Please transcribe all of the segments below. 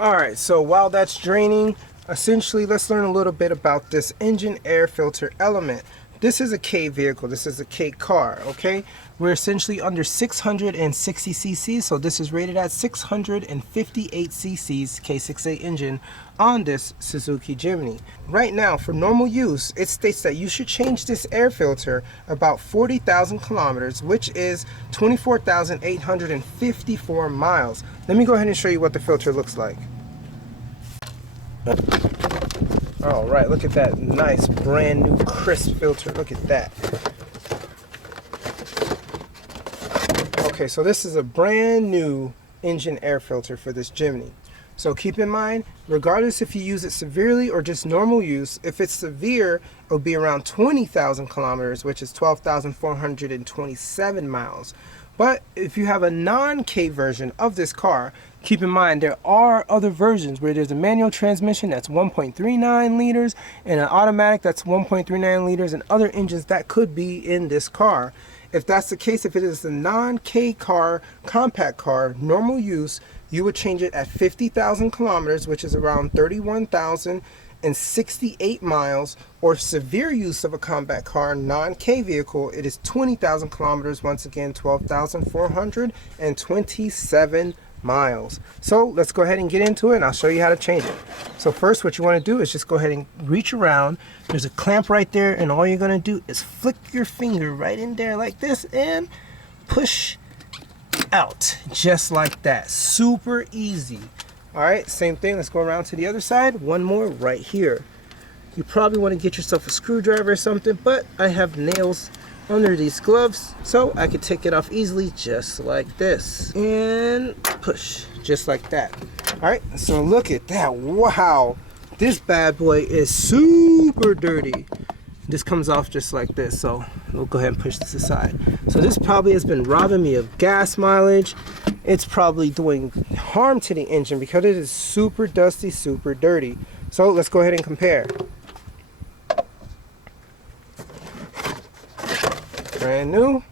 Alright, so while that's draining, essentially let's learn a little bit about this engine air filter element. This is a K vehicle, this is a K car, okay? We're essentially under 660 cc's, so this is rated at 658 cc's K6A engine on this Suzuki Jimny. Right now, for normal use, it states that you should change this air filter about 40,000 kilometers, which is 24,854 miles. Let me go ahead and show you what the filter looks like. All right, look at that nice brand new crisp filter. Look at that. Okay, so this is a brand new engine air filter for this Jimny. So keep in mind, regardless if you use it severely or just normal use, if it's severe, it'll be around 20,000 kilometers, which is 12,427 miles. But if you have a non-K version of this car, keep in mind there are other versions where there's a manual transmission that's 1.39 liters and an automatic that's 1.39 liters and other engines that could be in this car. If that's the case, if it is a non-K car, compact car, normal use, you would change it at 50,000 kilometers, which is around 31,068 miles, or severe use of a compact car, non-K vehicle, it is 20,000 kilometers, once again 12,427 miles. So let's go ahead and get into it and I'll show you how to change it. So first what you want to do is just go ahead and reach around. There's a clamp right there and all you're going to do is flick your finger right in there like this and push out just like that. Super easy. Alright, same thing. Let's go around to the other side. One more right here. You probably want to get yourself a screwdriver or something, but I have nails under these gloves so I could take it off easily just like this and push just like that. Alright, so look at that. Wow, this bad boy is super dirty. This comes off just like this, so we'll go ahead and push this aside. So this probably has been robbing me of gas mileage. It's probably doing harm to the engine because it is super dusty, super dirty. So let's go ahead and compare. Brand new,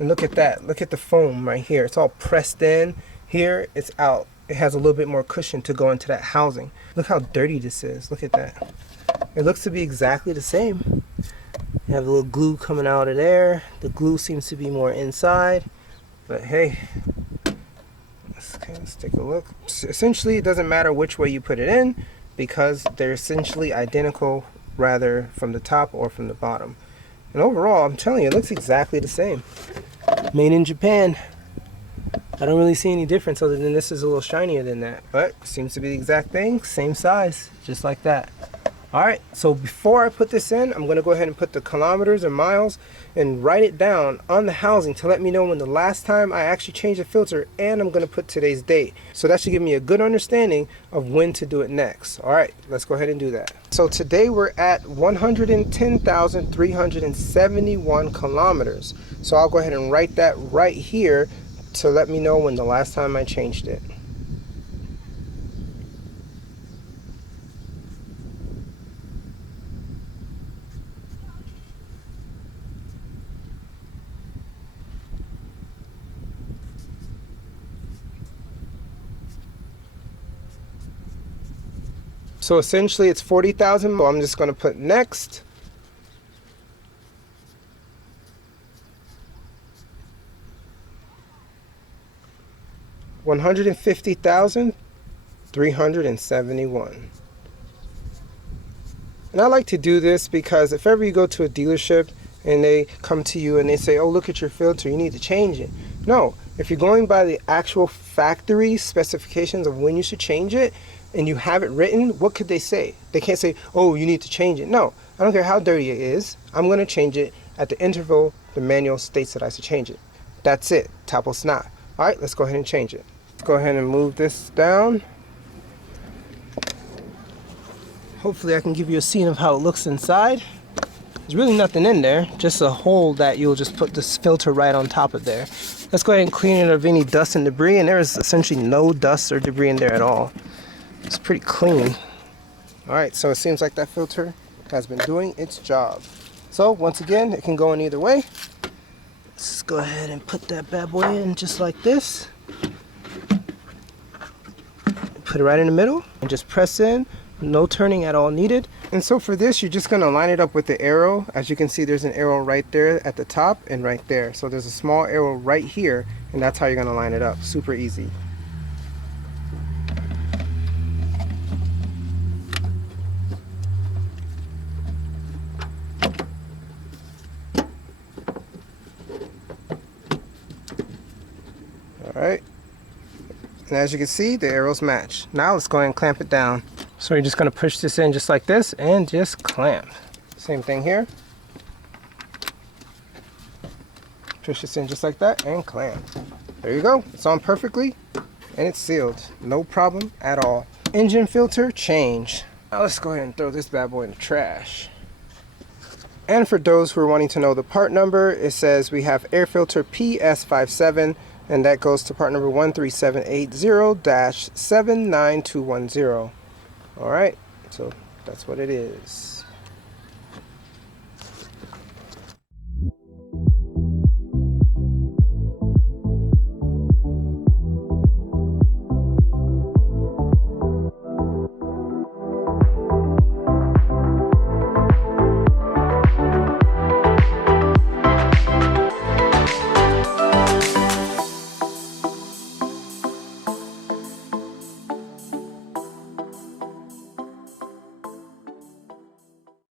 and look at that. Look at the foam right here. It's all pressed in. Here it's out. It has a little bit more cushion to go into that housing. Look how dirty this is. Look at that. It looks to be exactly the same. You have a little glue coming out of there. The glue seems to be more inside, but hey, let's take a look. Essentially, it doesn't matter which way you put it in because they're essentially identical, rather from the top or from the bottom. And overall, I'm telling you, it looks exactly the same. Made in Japan. I don't really see any difference other than this is a little shinier than that. But seems to be the exact thing. Same size. Just like that. Alright, so before I put this in, I'm going to go ahead and put the kilometers or miles and write it down on the housing to let me know when the last time I actually changed the filter, and I'm going to put today's date. So that should give me a good understanding of when to do it next. Alright, let's go ahead and do that. So today we're at 110,371 kilometers. So I'll go ahead and write that right here to let me know when the last time I changed it. So essentially it's 40,000. So I'm just going to put next. $150,371. And I like to do this because if ever you go to a dealership and they come to you and they say, oh, look at your filter, you need to change it. No, if you're going by the actual factory specifications of when you should change it, and you have it written, what could they say? They can't say, oh, you need to change it. No, I don't care how dirty it is. I'm going to change it at the interval the manual states that I should change it. That's it. Tapo snot. All right, let's go ahead and change it. Let's go ahead and move this down. Hopefully I can give you a scene of how it looks inside. There's really nothing in there, just a hole that you'll just put this filter right on top of there. Let's go ahead and clean it of any dust and debris, and there is essentially no dust or debris in there at all. It's pretty clean. Alright, so it seems like that filter has been doing its job. So once again, it can go in either way. Let's go ahead and put that bad boy in just like this. put it right in the middle and just press in. No turning at all needed. And so for this, you're just going to line it up with the arrow. As you can see, there's an arrow right there at the top and right there. So there's a small arrow right here, and that's how you're going to line it up. Super easy. All right. And as you can see, the arrows match. Now let's go ahead and clamp it down. So you're just going to push this in just like this and just clamp. Same thing here. Push this in just like that and clamp. There you go. It's on perfectly and it's sealed. No problem at all. Engine filter change. Now let's go ahead and throw this bad boy in the trash. And for those who are wanting to know the part number, it says we have air filter PS57, and that goes to part number 13780-79210. Alright, so that's what it is.